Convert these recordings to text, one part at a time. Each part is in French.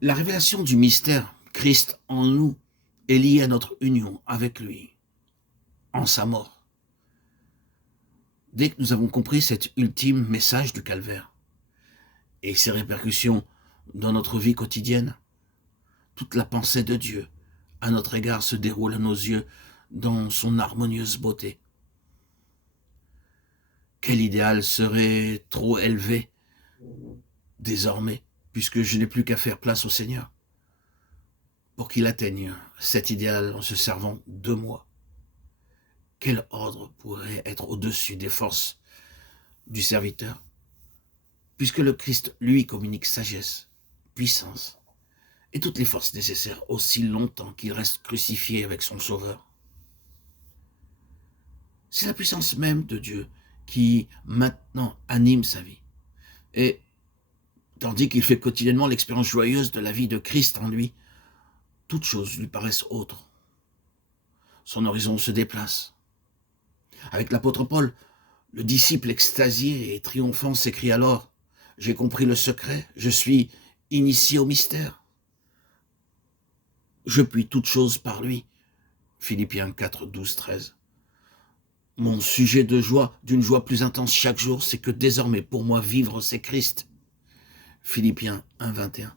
La révélation du mystère Christ en nous est liée à notre union avec lui, en sa mort. Dès que nous avons compris cet ultime message du calvaire et ses répercussions dans notre vie quotidienne, toute la pensée de Dieu à notre égard se déroule à nos yeux dans son harmonieuse beauté. Quel idéal serait trop élevé désormais, puisque je n'ai plus qu'à faire place au Seigneur pour qu'il atteigne cet idéal en se servant de moi. Quel ordre pourrait être au-dessus des forces du serviteur, puisque le Christ, lui, communique sagesse, puissance et toutes les forces nécessaires aussi longtemps qu'il reste crucifié avec son Sauveur. C'est la puissance même de Dieu qui maintenant anime sa vie. Et tandis qu'il fait quotidiennement l'expérience joyeuse de la vie de Christ en lui, toutes choses lui paraissent autres. Son horizon se déplace. Avec l'apôtre Paul, le disciple extasié et triomphant s'écrie alors « J'ai compris le secret, je suis initié au mystère. Je puis toutes choses par lui. » Philippiens 4, 12, 13. Mon sujet de joie, d'une joie plus intense chaque jour, c'est que désormais pour moi vivre c'est Christ. Philippiens 1, 21.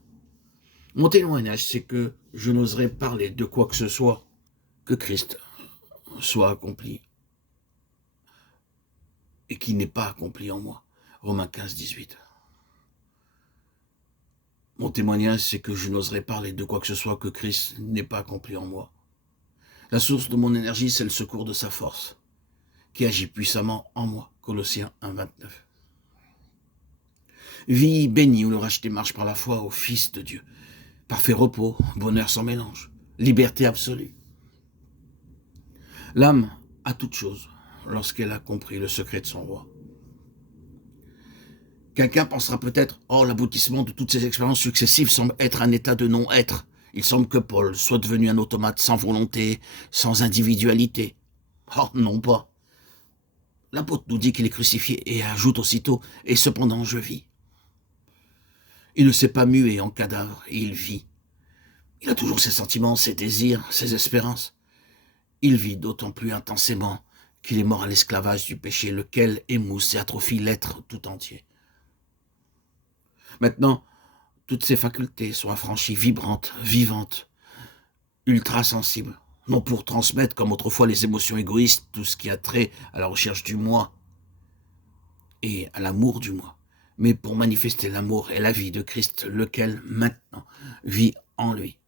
Mon témoignage, c'est que je n'oserais parler de quoi que ce soit que Christ soit accompli et qui n'est pas accompli en moi. Romains 15, 18. Mon témoignage, c'est que je n'oserais parler de quoi que ce soit que Christ n'est pas accompli en moi. La source de mon énergie, c'est le secours de sa force, qui agit puissamment en moi. Colossiens 1, 29. Vie bénie où le racheté marche par la foi au Fils de Dieu. Parfait repos, bonheur sans mélange, liberté absolue. L'âme a toute chose lorsqu'elle a compris le secret de son roi. Quelqu'un pensera peut-être, oh, l'aboutissement de toutes ces expériences successives semble être un état de non-être. Il semble que Paul soit devenu un automate sans volonté, sans individualité. Oh, non pas. L'apôtre nous dit qu'il est crucifié et ajoute aussitôt, et cependant je vis. Il ne s'est pas mué en cadavre, et il vit. Il a toujours ses sentiments, ses désirs, ses espérances. Il vit d'autant plus intensément qu'il est mort à l'esclavage du péché, lequel émousse et atrophie l'être tout entier. Maintenant, toutes ses facultés sont affranchies, vibrantes, vivantes, ultra sensibles, non pour transmettre comme autrefois les émotions égoïstes, tout ce qui a trait à la recherche du moi et à l'amour du moi, mais pour manifester l'amour et la vie de Christ, lequel maintenant vit en lui.